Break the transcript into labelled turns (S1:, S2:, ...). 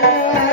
S1: Música